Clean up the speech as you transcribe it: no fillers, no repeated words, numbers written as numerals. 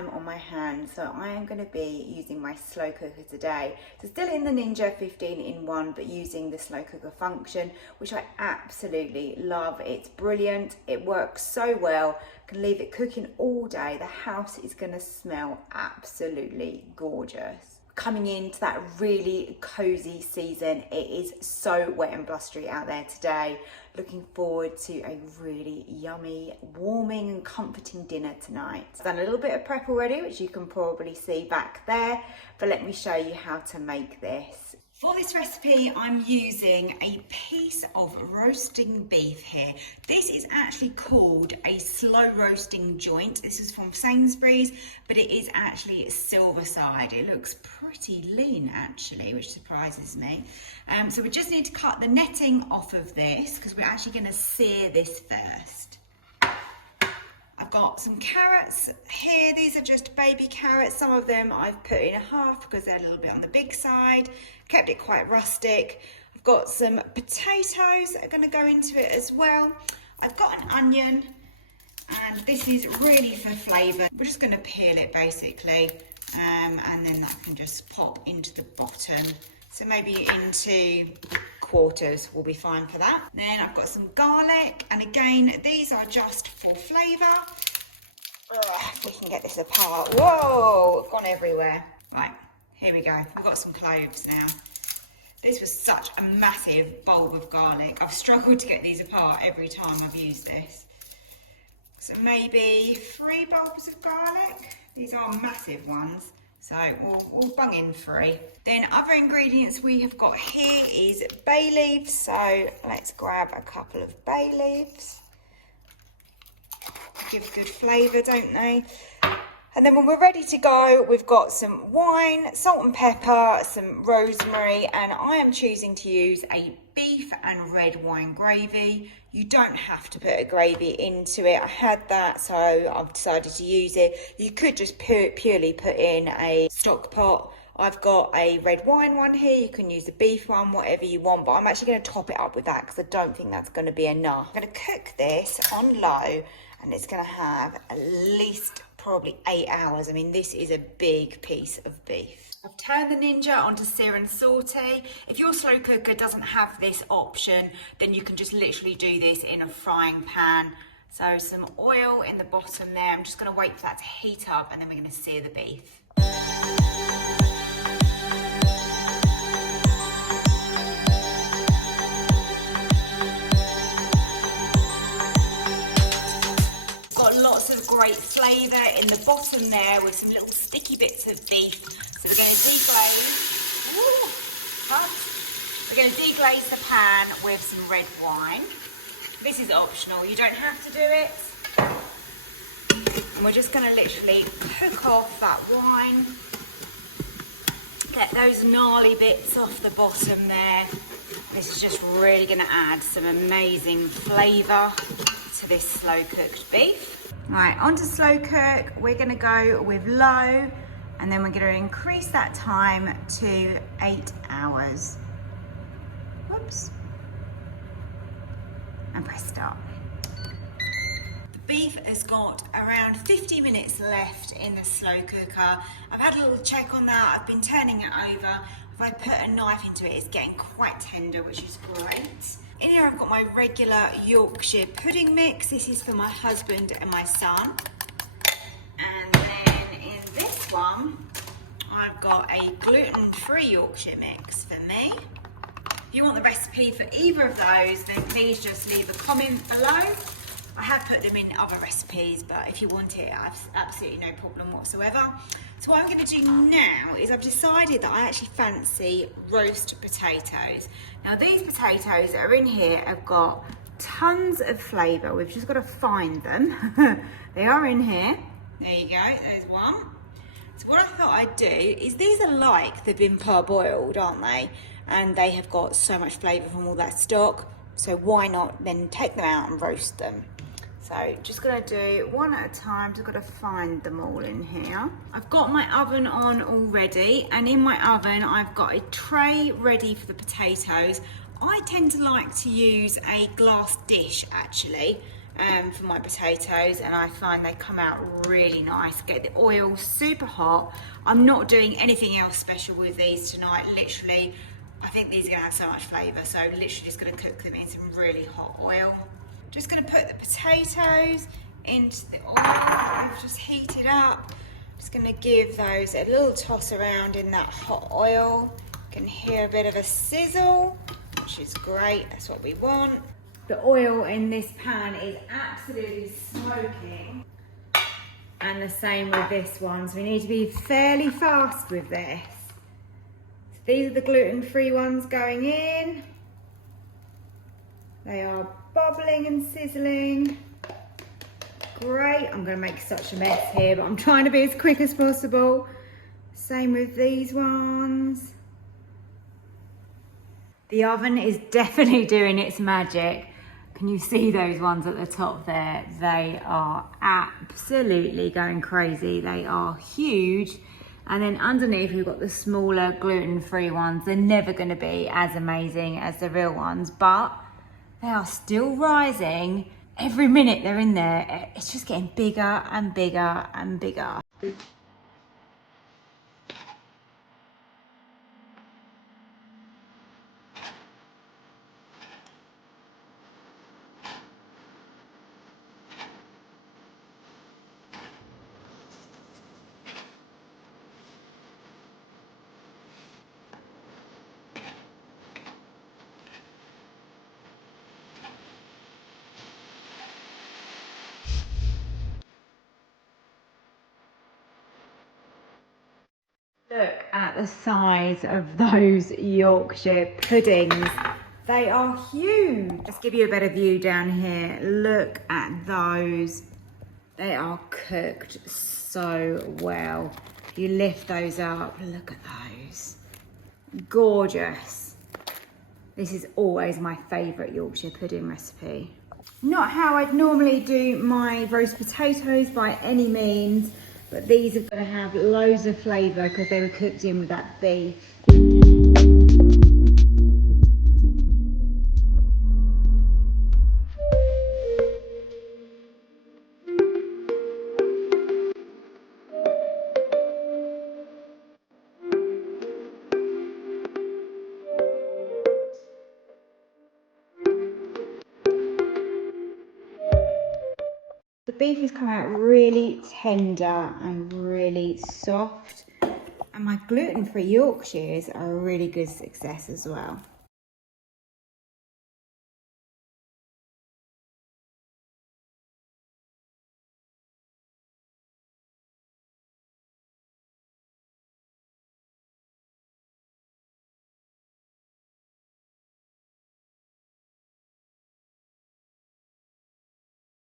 time on my hands, so I am going to be using my slow cooker today. So still in the Ninja 15-in-1, but using the slow cooker function, which I absolutely love. It's brilliant. It works so well. Can leave it cooking all day. The house is going to smell absolutely gorgeous. Coming into that really cozy season. It is so wet and blustery out there today. Looking forward to a really yummy, warming and comforting dinner tonight. I've done a little bit of prep already, which you can probably see back there, but let me show you how to make this. For this recipe, I'm using a piece of roasting beef here. This is actually called a slow roasting joint. This is from Sainsbury's, but it is actually silver side. It looks pretty lean actually, which surprises me. So we just need to cut the netting off of this because we're actually going to sear this first. I've got some carrots here. These are just baby carrots. Some of them I've put in half because they're a little bit on the big side. Kept it quite rustic. I've got some potatoes that are going to go into it as well. I've got an onion, and this is really for flavour. We're just going to peel it basically, and then that can just pop into the bottom. So maybe into quarters will be fine for that. Then I've got some garlic, and again, these are just for flavour. If we can get this apart. Whoa, it's gone everywhere. Right, here we go. We've got some cloves now. This was such a massive bulb of garlic. I've struggled to get these apart every time I've used this. So maybe 3 bulbs of garlic. These are massive ones. So we'll bung in 3. Then other ingredients we have got here is bay leaves. So let's grab a couple of bay leaves. Give good flavour, don't they? And then when we're ready to go, we've got some wine, salt and pepper, some rosemary, and I am choosing to use a beef and red wine gravy. You don't have to put a gravy into it. I had that, so I've decided to use it. You could just purely put in a stock pot. I've got a red wine one here. You can use a beef one, whatever you want, but I'm actually going to top it up with that because I don't think that's going to be enough. I'm going to cook this on low, and it's going to have at least probably 8 hours. I mean, this is a big piece of beef. I've turned the Ninja onto sear and saute. If your slow cooker doesn't have this option, then you can just literally do this in a frying pan. So some oil in the bottom there. I'm just going to wait for that to heat up, and then we're going to sear the beef. Lots of great flavour in the bottom there with some little sticky bits of beef. So we're going to deglaze. We're going to deglaze the pan with some red wine. This is optional, you don't have to do it. And we're just going to literally cook off that wine. Get those gnarly bits off the bottom there. This is just really going to add some amazing flavour to this slow cooked beef. Right, onto slow cook, we're going to go with low, and then we're going to increase that time to 8 hours. Whoops. And press start. The beef has got around 50 minutes left in the slow cooker. I've had a little check on that. I've been turning it over. If I put a knife into it, it's getting quite tender, which is great. In here I've got my regular Yorkshire pudding mix. This is for my husband and my son. And then in this one, I've got a gluten-free Yorkshire mix for me. If you want the recipe for either of those, then please just leave a comment below. I have put them in other recipes, but if you want it, I've absolutely no problem whatsoever. So what I'm going to do now is I've decided that I actually fancy roast potatoes. Now these potatoes that are in here have got tons of flavour. We've just got to find them. They are in here. There you go, there's one. So what I thought I'd do is these are like they've been parboiled, aren't they? And they have got so much flavour from all that stock. So why not then take them out and roast them? So just gonna do one at a time, just gotta find them all in here. I've got my oven on already, and in my oven I've got a tray ready for the potatoes. I tend to like to use a glass dish actually, for my potatoes, and I find they come out really nice. Get the oil super hot. I'm not doing anything else special with these tonight. Literally, I think these are gonna have so much flavour, so literally just gonna cook them in some really hot oil. Just gonna put the potatoes into the oil I've just heated up. Just gonna give those a little toss around in that hot oil. You can hear a bit of a sizzle, which is great, that's what we want. The oil in this pan is absolutely smoking. And the same with this one, so we need to be fairly fast with this. So these are the gluten-free ones going in. They are bubbling and sizzling. Great, I'm gonna make such a mess here, but I'm trying to be as quick as possible. Same with these ones. The oven is definitely doing its magic. Can you see those ones at the top there? They are absolutely going crazy. They are huge. And then underneath we've got the smaller gluten-free ones. They're never gonna be as amazing as the real ones, but they are still rising. Every minute they're in there, it's just getting bigger and bigger and bigger. Look at the size of those Yorkshire puddings. They are huge. Let's give you a better view down here. Look at those. They are cooked so well. If you lift those up, look at those. Gorgeous. This is always my favourite Yorkshire pudding recipe. Not how I'd normally do my roast potatoes by any means, but these are going to have loads of flavour because they were cooked in with that beef. The beef has come out really tender and really soft, and my gluten-free Yorkshires are a really good success as well.